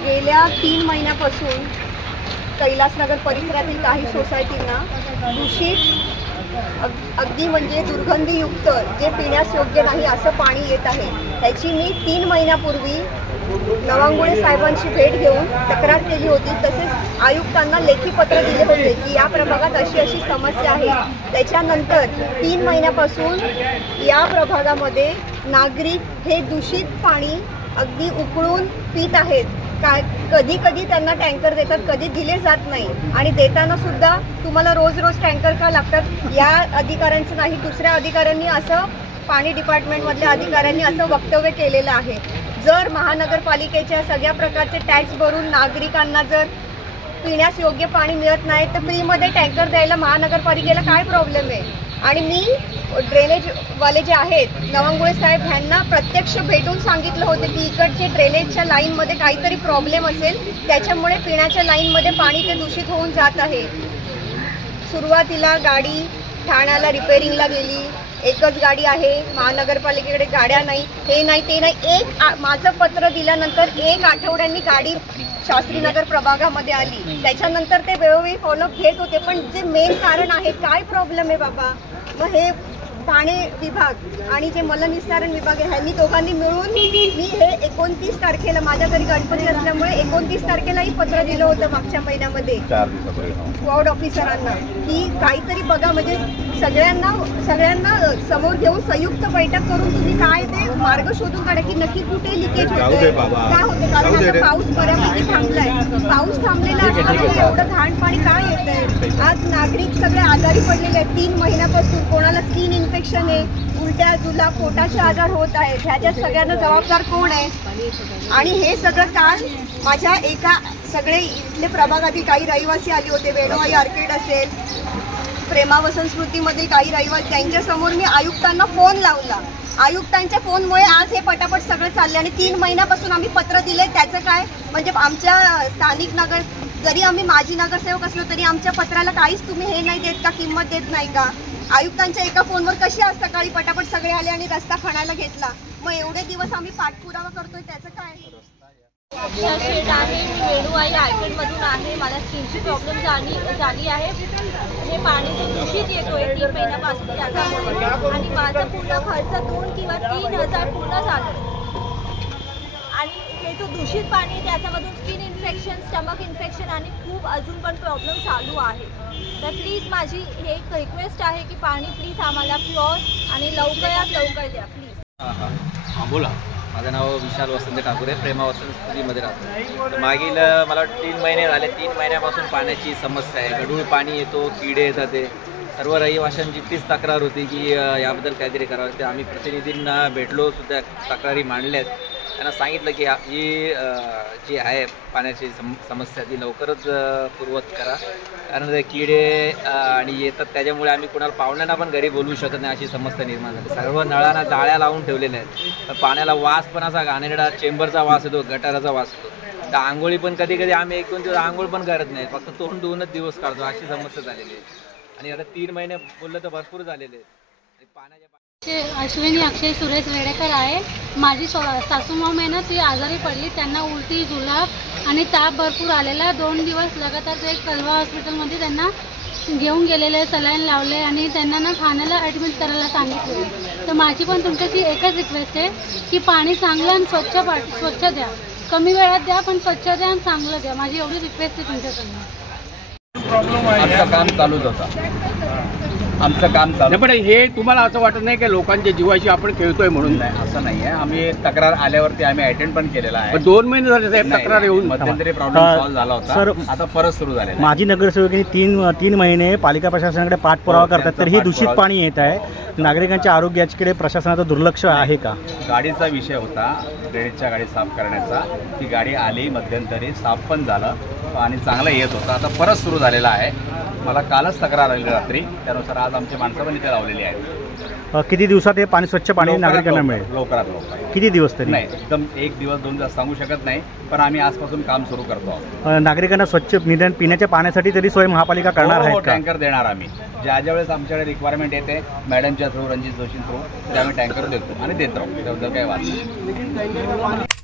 गेल्या 3 महिन्यापासून कैलासनगर परिसरातील काही सोसायटींना दूषित अगदी म्हणजे दुर्गंधीयुक्त जे पिण्यास योग्य नाही असं पाणी येत आहे। त्याची मी 3 महिन्यापूर्वी नवांगुळे साहेबांची भेट घेऊन तक्रार केली होती। तसेच आयुक्तांना लेखी पत्र दिले होते की या प्रभागात अशी समस्या आहे। त्याच्यानंतर 3 महिन्यापासून या प्रभागामध्ये नागरिक हे दूषित पाणी अगदी उकळून पित आहेत। कधी कधी त्यांना टँकर देतात, कधी दिले जात नाही आणि देताना सुद्धा तुम्हाला रोज रोज टँकर का लागतात या अधिकाऱ्यांचं नाही, दुसऱ्या अधिकाऱ्यांनी असं पाणी डिपार्टमेंटमधल्या अधिकाऱ्यांनी असं वक्तव्य केलेलं आहे। जर महानगरपालिकेच्या सगळ्या प्रकारचे टॅक्स भरून नागरिकांना जर पिण्यास योग्य पाणी मिळत नाही तर फ्रीमध्ये टँकर द्यायला महानगरपालिकेला काय प्रॉब्लेम आहे? आणि मी ड्रेनेजवाले जे आहेत नवांगुळे साहेब यांना प्रत्यक्ष भेटून सांगितलं होतं की इकडचे ड्रेनेजच्या लाईनमध्ये काहीतरी प्रॉब्लेम असेल, त्याच्यामुळे पिण्याच्या लाईनमध्ये पाणी ते दूषित होऊन जात आहे। सुरुवातीला गाडी ठाण्याला रिपेअरिंगला गेली, एकच गाडी आहे, महानगरपालिकेकडे गाड्या नाही, हे नाही ते नाही। माझं पत्र दिल्यानंतर 1 आठवड्यांनी गाडी शास्त्रीनगर प्रभागामध्ये आली। त्याच्यानंतर ते वेळोवेळी फॉलोअप घेत होते, पण जे मेन कारण आहे काय प्रॉब्लेम आहे बाबा, मग हे पाणी विभाग आणि जे मलनिस्सारण विभाग आहे ह्यांनी दोघांनी मिळून मी हे 29 तारखेला माझ्या घरी गणपती असल्यामुळे 29 तारखेलाही पत्र दिलं होतं मागच्या महिन्यामध्ये वॉर्ड ऑफिसरांना की काहीतरी बघा, म्हणजे सगळ्यांना समोर घेऊन संयुक्त बैठक करून तुम्ही काय ते मार्ग शोधून काढा की नक्की कुठे लिकेज होते, काय होते। कारण आता पाऊस बऱ्यापैकी थांबलाय, पाऊस थांबलेला असताना एवढं घाण पाणी काय येत आहे? आज नागरिक सगळे आजारी पडलेले आहेत 3 महिन्यापासून, कोणाला स्किन इन्फेक्शन आहे, उलट्या जुला पोटाचे आजार होत आहेत। ह्याच्यात सगळ्यांना जबाबदार कोण आहे? आणि हे सगळं काल माझ्या सगळे इथले प्रभागातील काही रहिवासी आले होते, वेणूआई आर्केड असेल, प्रेमावसन स्मृतीमधील काही रहिवासी, त्यांच्यासमोर मी आयुक्तांना फोन लावला। आयुक्तांच्या फोनमुळे आज हे पटापट सगळं चालले आणि 3 महिन्यापासून आम्ही पत्र दिले। त्याचं काय म्हणजे आमच्या स्थानिक जरी आम्ही माजी नगरसेवक असलो तरी आमच्या पत्राला काहीच तुम्ही हे नाही देत का, किंमत देत नाही का? आयुक्तांच्या एका फोनवर कशी आज सकाळी पटापट सगळे आले आणि रस्ता खणायला घेतला, मग एवढे दिवस आम्ही पाठपुरावा करतोय त्याचं काय? शेट आहे, मी वेणूआई आर्केडमधून आहे। मला स्किनची प्रॉब्लेम झाली आहे। हे पाणी दूषित येतोय 3 महिन्यापासून त्याच्यामुळे आणि माझा पूर्ण खर्च 2 किंवा 3 हजार पूर्ण झालं आणि हे जो दूषित पाणी त्याच्यामधून स्किन इन्फेक्शन, स्टमक इन्फेक्शन आणि खूप अजून पण प्रॉब्लेम चालू आहे। तर प्लीज माझी हे एक रिक्वेस्ट आहे की पाणी प्लीज आम्हाला प्युअर आणि लवकरात लवकर द्या प्लीज। हां बोला। माझं नाव विशाल वसंत ठाकूर आहे, प्रेमावसन स्मृतीमध्ये राहतो। तर मागील मला 3 महिने झाले, 3 महिन्यापासून पाण्याची समस्या आहे। गढूळ पाणी येतो, किडे येतात, ते सर्व रहिवाशांची तीच तक्रार होती की याबद्दल काहीतरी करावं। ते आम्ही प्रतिनिधींना भेटलो सुद्धा, तक्रारी मांडल्यात, त्यांना सांगितलं की ही जी आहे पाण्याची समस्या ती लवकरच पूर्वत करा, कारण ते किडे आणि येतात त्याच्यामुळे आम्ही कुणाला पाहुण्यांना पण घरी बोलवू शकत नाही, अशी समस्या निर्माण झाली। सर्व नळांना जाळ्या लावून ठेवलेल्या आहेत, पाण्याला वास पण असा घाणेरडा चेंबरचा वास येतो, गटाराचा वास येतो। तर आंघोळी पण कधी कधी आम्ही 1-2 दिवस आंघोळ पण करत नाही, फक्त तोंड धुवूनच दिवस काढतो, अशी समस्या झालेली आहे। आणि आता 3 महिने बोललं तर भरपूर झालेले आहेत पाण्याच्या। अश्विनी अक्षय सुरेश वेडेकर आहे। माझी सासूमाम आहे ना, ती आजारी पडली, त्यांना उलटी, जुलाब आणि ताप भरपूर आलेला। 2 दिवस लगातार ते कलवा हॉस्पिटलमध्ये त्यांना घेऊन गेलेले, सलाईन लावले आणि त्यांना ना ठाण्याला ॲडमिट करायला सांगितले। तर माझी पण तुमच्याशी एकच रिक्वेस्ट आहे की पाणी चांगलं आणि स्वच्छ द्या, कमी वेळात द्या पण स्वच्छ द्या आणि चांगलं द्या, माझी एवढी रिक्वेस्ट आहे तुमच्याकडनं। आमचं काम चालूच होता, आमचं काम चालू पण हे तुम्हाला असं वाटत नाही की लोकांच्या जीवाशी आपण खेळतोय म्हणून? नाही, असं नाही आहे। आम्ही तक्रार आल्यावरती आम्ही अटेंड पण केलेला आहे। 2 महिने झाले साहेब तक्रार येऊन, मध्यंतरी प्रॉब्लेम सॉल्व्ह झाला होता, सर आता परत सुरू झालेला। माजी नगरसेवकांनी 3 महिने पालिका प्रशासनाकडे पाठपुरावा करतात, तर हे दूषित पाणी येत आहे, नागरिकांच्या आरोग्याकडे प्रशासनाचं दुर्लक्ष आहे का? गाडीचा विषय होता, ड्रेनेजच्या गाडी साफ करण्याचा, ती गाडी आली, मध्यंतरी साफ पण झालं, पाणी चांगलं येत होतं, आता परत सुरू झालेला आहे। मला कालच तक्रार आली रात्री, त्यानुसार आज आमची माणसं पण इथे लावलेली आहेत। किती दिवसात हे पाणी स्वच्छ पाणी नागरिकांना मिळेल? लवकरात लवकर। किती दिवस तरी? नाही, एकदम 1-2 दिवस सांगू शकत नाही, पण आम्ही आजपासून काम सुरू करतो आहोत। नागरिकांना स्वच्छ निदान पिण्याच्या पाण्यासाठी तरी सोय महापालिका करणार आहे का? टँकर देणार आम्ही, ज्या वेळेस आमच्याकडे रिक्वायरमेंट येते मॅडमच्या थ्रू, रणजित जोशी थ्रू, आम्ही टँकर देतो आणि देत राहू, त्याबद्दल काही वाद नाही।